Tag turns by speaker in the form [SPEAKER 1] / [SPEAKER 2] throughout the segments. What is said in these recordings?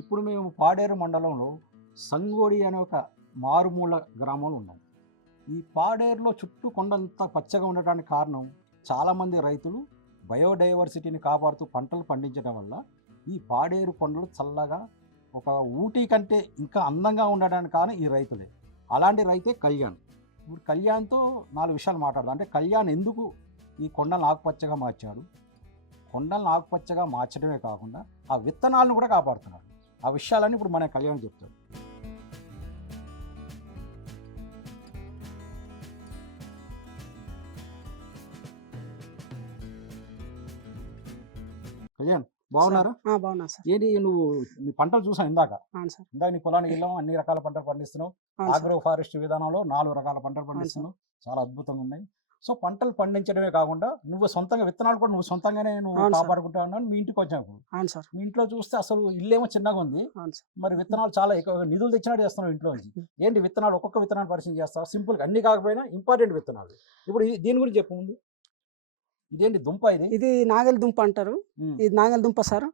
[SPEAKER 1] ఇప్పుడు మేము పాడేరు మండలంలో సంగోడి అనే ఒక మారుమూల గ్రామంలో ఉన్నాం. ఈ పాడేరులో చుట్టూ కొండంత పచ్చగా ఉండటానికి కారణం చాలామంది రైతులు బయోడైవర్సిటీని కాపాడుతూ పంటలు పండించడం వల్ల ఈ పాడేరు కొండలు చల్లగా ఒక ఊటీ కంటే ఇంకా అందంగా ఉండడానికి కారణం ఈ రైతులే. అలాంటి రైతే కళ్యాణ్. ఇప్పుడు కళ్యాణ్తో నాలుగు విషయాలు మాట్లాడదాం. అంటే కళ్యాణ్ ఎందుకు ఈ కొండలను ఆకుపచ్చగా మార్చాడు? కొండలను ఆకుపచ్చగా మార్చడమే కాకుండా ఆ విత్తనాలను కూడా కాపాడుతున్నాడు. ఆ విషయాలన్నీ ఇప్పుడు మన కళ్యాణ్ చెప్తాడు. కళ్యాణ్ బాగున్నారా?
[SPEAKER 2] బాగున్నా సార్.
[SPEAKER 1] ఏంటి నువ్వు నీ పంటలు చూసాను ఇందాక? ఇందాక నీ పొలానికి వెళ్ళాం అన్ని రకాల పంటలు పండిస్తున్నావు. ఆగ్రో ఫారెస్ట్ విధానంలో నాలుగు రకాల పంటలు పండిస్తున్నావు. చాలా అద్భుతంగా ఉన్నాయి. సో పంటలు పండించడమే కాకుండా నువ్వు సొంతంగా విత్తనాలు కూడా నువ్వు సొంతంగానే నువ్వు. కాపాడుకుంటా ఉన్నావు మీ ఇంటికి వచ్చావు
[SPEAKER 2] అవును సార్.
[SPEAKER 1] మీ ఇంట్లో చూస్తే అసలు ఇల్లేమో చిన్నగా ఉంది. మరి విత్తనాలు చాలా ఎక్కువ నిధులు తెచ్చినట్టు చేస్తున్నావు ఇంట్లో నుంచి. ఏంటి విత్తనాలు ఒక్కొక్క విత్తనాలు పరిచయం చేస్తావు? సింపుల్గా అన్ని కాకపోయినా ఇంపార్టెంట్ విత్తనాలు. ఇప్పుడు దీని గురించి చెప్పు ముందు. ఇదేంటి దుంప ఇది?
[SPEAKER 2] ఇది నాగలి దుంప అంటారు. ఇది నాగలి దుంప సార్.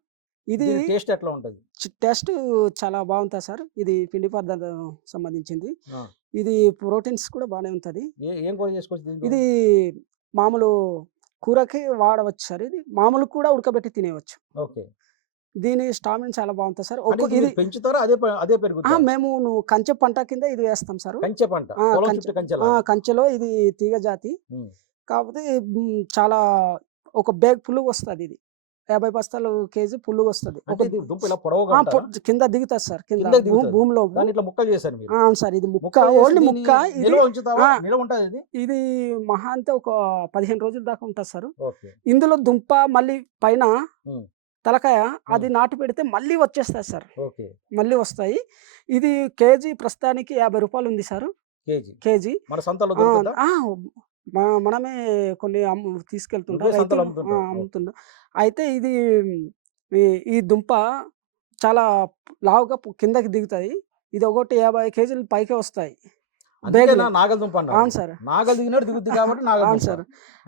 [SPEAKER 2] ఇది
[SPEAKER 1] టేస్ట్ ఎట్లా ఉంటుంది?
[SPEAKER 2] టేస్ట్ చాలా బాగుంటుంది సార్. ఇది పిండి పదార్థం సంబంధించింది. ఇది ప్రోటీన్స్ కూడా బాగానే ఉంటుంది.
[SPEAKER 1] ఏ- కూర చేసుకోవచ్చు?
[SPEAKER 2] ఇది మామూలు కూరకి వాడవచ్చు సార్ ఇది. మామూలు కూడా ఉడకబెట్టి తినేయవచ్చు
[SPEAKER 1] ఓకే.
[SPEAKER 2] దీని స్టామిన్ చాలా బాగుంటుంది సార్.
[SPEAKER 1] ఇది పెంచుతారా? అదే అదే
[SPEAKER 2] ఆ,
[SPEAKER 1] పెరుగుతా
[SPEAKER 2] మేము నువ్వు కంచె పంట కింద ఇది వేస్తాం సార్.
[SPEAKER 1] కంచె పంట.
[SPEAKER 2] కంచెలో? ఇది తీగ జాతి. కాకపోతే చాలా ఒక బ్యాగ్ పుల్లుగా వస్తుంది ఇది. యాభై బస్తాలు కేజీ పుల్లుగా వస్తుంది కింద దిగుతుంది సార్ కింద. భూమిలో అవును సార్ ఇది ముక్క ఓన్లీ ముక్క ఇది
[SPEAKER 1] ఇది?
[SPEAKER 2] మహా అంటే ఒక పదిహేను రోజుల దాకా ఉంటుంది సార్. ఇందులో దుంప మళ్ళీ పైన. తలకాయ అది నాటు పెడితే మళ్ళీ వచ్చేస్తాయి సార్. మళ్ళీ వస్తాయి. ఇది కేజీ ప్రస్తుతానికి యాభై రూపాయలు ఉంది సార్.
[SPEAKER 1] కేజీ?
[SPEAKER 2] మనమే కొన్ని తీసుకెళ్తుంటాం అమ్ముతుంటాం. అయితే ఇది ఈ ఈ దుంప చాలా లావుగా పు- కిందకి దిగుతాయి. ఇది ఒకటి యాభై కేజీలు పైకే వస్తాయి.
[SPEAKER 1] అందుకేనా
[SPEAKER 2] బేగులు.
[SPEAKER 1] నాగల దుంప అన్నారు.
[SPEAKER 2] అవును సార్.
[SPEAKER 1] నాగలు దిగినట్టు దిగుద్ది కాబట్టి నాగల
[SPEAKER 2] అవును. సార్.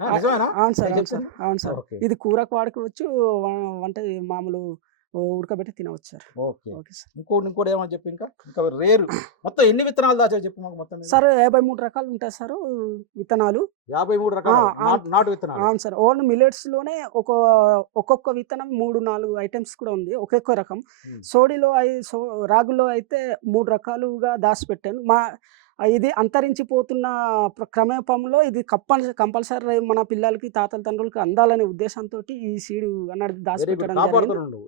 [SPEAKER 1] ఆ, నిజమేనా?
[SPEAKER 2] అవును సార్
[SPEAKER 1] నేను
[SPEAKER 2] అవును సార్? అవును సార్.
[SPEAKER 1] ఓకే.
[SPEAKER 2] ఇది కూరకు వాడుకోవచ్చు వ- వంట మామూలు ఉడకబెట్టి తినవచ్చు సార్
[SPEAKER 1] ఓకే.
[SPEAKER 2] Okay sir.
[SPEAKER 1] ఇంకోటి ఇంకోటి ఏమని చెప్పు ఇంకా? ఇంకా రేరు. మొత్తం ఎన్ని విత్తనాలు దాచా చెప్పు మాకు మొత్తం?
[SPEAKER 2] సార్ యాభై మూడు రకాలు ఉంటాయి సార్ విత్తనాలు.
[SPEAKER 1] యాభై మూడు రకాలు. నాటు- విత్తనాలు.
[SPEAKER 2] అవును సార్. ఓన్లీ మిల్లెట్స్లోనే ఒక ఒక్కొక్క విత్తనం మూడు నాలుగు ఐటమ్స్ కూడా ఉంది ఒక్కొక్క రకం. సోడిలో అయి సో రాగుల్లో అయితే మూడు రకాలుగా దాచిపెట్టాను. మా ఆ ఇది అంతరించిపోతున్న క్రమేపంలో ఇది కంపల్సరీ కంపల్సరీ మన పిల్లలకి తాతల తండ్రులకి అందాలనే ఉద్దేశంతో ఈ సీడు అన్నది దాచిపెట్టడం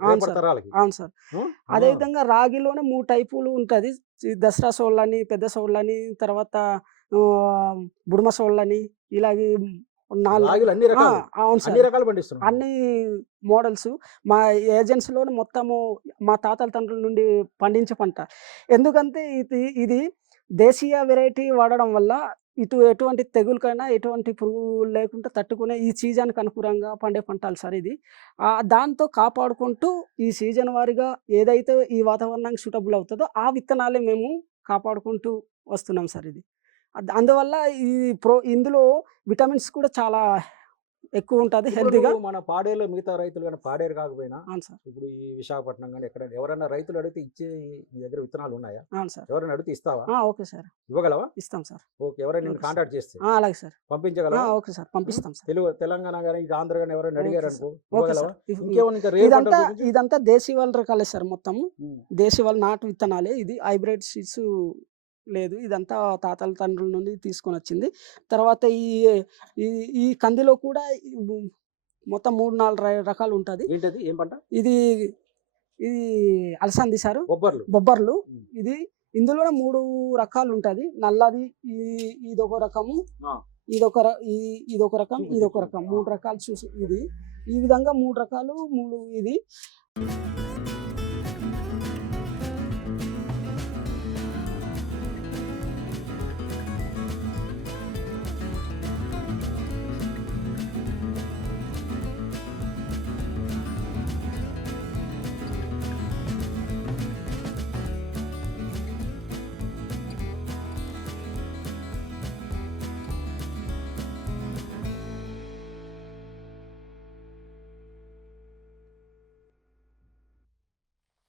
[SPEAKER 2] అవును సార్.
[SPEAKER 1] తరాలకి.
[SPEAKER 2] అవును సార్.
[SPEAKER 1] ఉం?
[SPEAKER 2] అదే
[SPEAKER 1] ఆ.
[SPEAKER 2] విధంగా రాగిలోనే మూడు టైపులు ఉంటుంది. దసరా సోళ్ళని పెద్ద సోళ్ళని తర్వాత బుడమ సోళ్ళని ఇలాగే
[SPEAKER 1] అన్ని
[SPEAKER 2] మోడల్స్ మా ఏజెన్సీలోనే మొత్తము మా తాతల తండ్రుల నుండి పండించే పంట. ఎందుకంటే ఇది ఇది దేశీయ వెరైటీ వాడడం వల్ల ఇటు ఎటువంటి తెగులకైనా ఎటువంటి పురుగు లేకుండా తట్టుకునే ఈ సీజన్కి అనుకూలంగా పండే పంటలు సార్ ఇది. దాంతో కాపాడుకుంటూ ఈ సీజన్ వారిగా ఏదైతే ఈ వాతావరణానికి సూటబుల్ అవుతుందో ఆ విత్తనాలే మేము కాపాడుకుంటూ వస్తున్నాం సార్ ఇది. అందువల్ల ఈ ప్రో ఇందులో విటమిన్స్ కూడా చాలా ఎక్కువ ఉంటుంది హెల్తీగా
[SPEAKER 1] మన పాడేరులో మిగతా రైతులు కానీ పాడేరు కాకపోయినా
[SPEAKER 2] సార్.
[SPEAKER 1] ఇప్పుడు ఈ విశాఖపట్నం కానీ ఎక్కడైనా ఎవరైనా రైతులు అడిగితే ఇచ్చే మీ దగ్గర విత్తనాలు ఉన్నాయా?
[SPEAKER 2] అవును సార్.
[SPEAKER 1] ఎవరైనా అడిగితే ఇస్తావా?
[SPEAKER 2] ఆ, ఓకే సార్.
[SPEAKER 1] ఇవ్వగలవా?
[SPEAKER 2] ఇస్తాం సార్.
[SPEAKER 1] ఓకే ఎవరైనా నేను. కాంటాక్ట్ చేస్తే.
[SPEAKER 2] అలాగే సార్.
[SPEAKER 1] పంపించగలవా?
[SPEAKER 2] Okay sir. పంపిస్తాం సార్.
[SPEAKER 1] తెలుగు తెలంగాణ కానీ ఆంధ్ర కానీ ఎవరైనా అడిగారు. అనుకో ఇవ్వగలవా?
[SPEAKER 2] ఇదంతా? ఇదంతా దేశీ వాళ్ళ రకాలే సార్ మొత్తం. దేశీ వాళ్ళ నాటు విత్తనాలే. ఇది హైబ్రిడ్ సీడ్స్ లేదు. ఇదంతా తాతల తండ్రుల నుండి తీసుకొని వచ్చింది తర్వాత ఈ ఈ- కందిలో కూడా మొత్తం మూడు నాలుగు రకాలు ఉంటుంది
[SPEAKER 1] ఏంటది? ఏం పంట?
[SPEAKER 2] ఇది ఇది అలసంది సార్.
[SPEAKER 1] బొబ్బర్లు.
[SPEAKER 2] బొబ్బర్లు. ఇది ఇందులోనే మూడు రకాలు ఉంటది నల్లది ఈ ఇదొక రకము. ఇదొక ఇదొక రకం ఇదొక. రకం. మూడు రకాలు చూసి ఇది. ఈ విధంగా మూడు రకాలు మూడు ఇది.